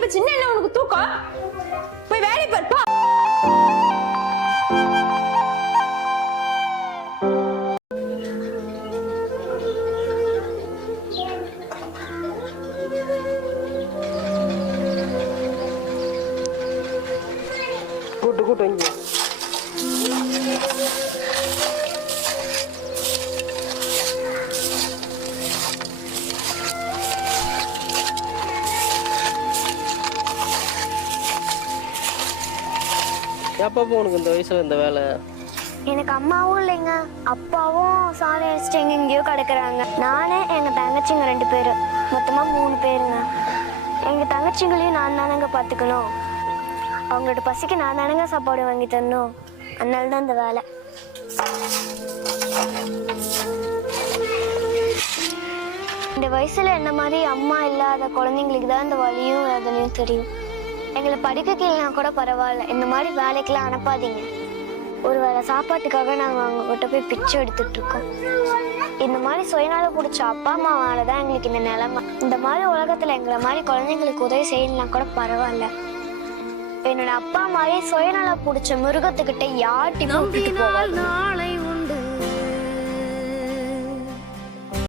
இப்ப சின்ன என்ன உனக்கு தூக்கம்? போய் வேலை பாரு போ. கூட்டு கூட்டு வைங்க. எப்போ உனக்கு இந்த வயசுல இந்த வேலை? எனக்கு அம்மாவும் இல்லைங்க, அப்பாவும் சாலை அடிச்சுட்டு எங்கெங்கேயோ கிடக்குறாங்க. நானே எங்க தங்கச்சிங்க 2 பேரு, மொத்தமா 3 பேருங்க. எங்க தங்கச்சிங்களையும் நான் தானங்க பார்த்துக்கணும். அவங்களோட பசிக்கு நான் தானங்க சாப்பாடு வாங்கி தரணும். அதனால தான் இந்த வேலை. இந்த வயசுல என்ன மாதிரி அம்மா இல்லாத குழந்தைங்களுக்கு தான் இந்த வலியும் வேதனையும் தெரியும். எங்களை படிக்க கீழனா கூட பரவாயில்ல, இந்த மாதிரி வேலைக்கெல்லாம் அனுப்பாதீங்க. ஒரு வேளை சாப்பாட்டுக்காக நாங்கள் அவங்க கிட்ட போய் பிச்சை எடுத்துட்டு இருக்கோம். இந்த மாதிரி சுயநல பிடிச்ச அப்பா அம்மாவால தான் எங்களுக்கு இந்த நிலைமை. இந்த மாதிரி உலகத்துல எங்களை மாதிரி குழந்தைங்களுக்கு உதவி செய்யலாம் கூட பரவாயில்ல. என்னோட அப்பா மாதிரி சுயநல பிடிச்ச மிருகத்துக்கிட்ட யார்கிட்ட விட்டுட்டு போவாங்க.